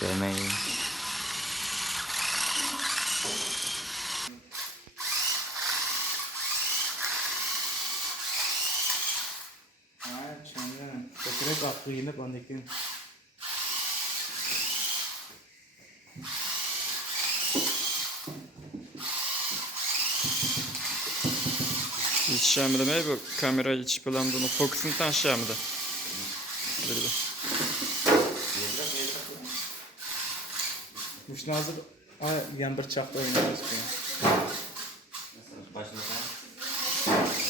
Sevmeyin. Direkt aklı yine bandekin. Yetişemedi mi bu kamera iç bulandığını fokusunu tanışamadı. Bildi. Müşün hazır yan bir çapda oynayacağız. Başında sen.